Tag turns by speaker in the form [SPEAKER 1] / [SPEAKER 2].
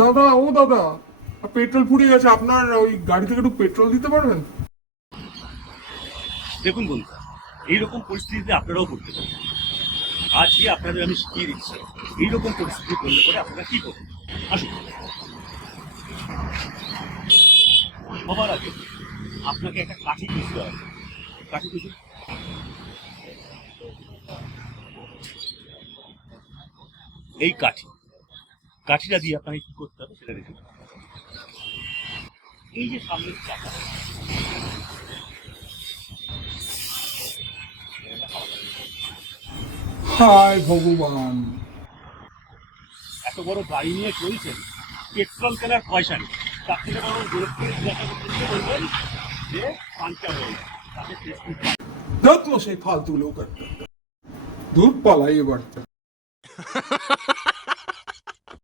[SPEAKER 1] দাদা ও দাদা পেট্রোল ফুরিয়ে গেছে, আপনার ওই গাড়ি থেকে একটু পেট্রোল দিতে পারবেন?
[SPEAKER 2] দেখুন বন্ধু এইরকম পরিস্থিতিতে আপনারাও পড়তে পারেন। আজকে আপনাদের আমি শিখিয়ে দিচ্ছি, এইরকম পরিস্থিতি পড়লে পরে আপনারা কি করবেন? আসুন। সবার আগে আপনাকে একটা কাঠি খুঁজতে হবে। কাঠি খুঁজুন। এই কাঠি কাঠিটা দিয়ে আপনাকে কি করতে হবে সেটা দেখুন এই যে সামনের চাকা
[SPEAKER 1] হায় ভগবান।
[SPEAKER 2] এত বড় গাড়ি নিয়ে চলছেন পেট্রোল কেনার পয়সা নেই। তার থেকে বরং গোরখপুরে জিজ্ঞাসা করতে বলবেন যে পাঞ্চার হয়ে গেছে তাতে
[SPEAKER 1] দেখল সেই ফালতু লোক একটা দূর পালাই এবার।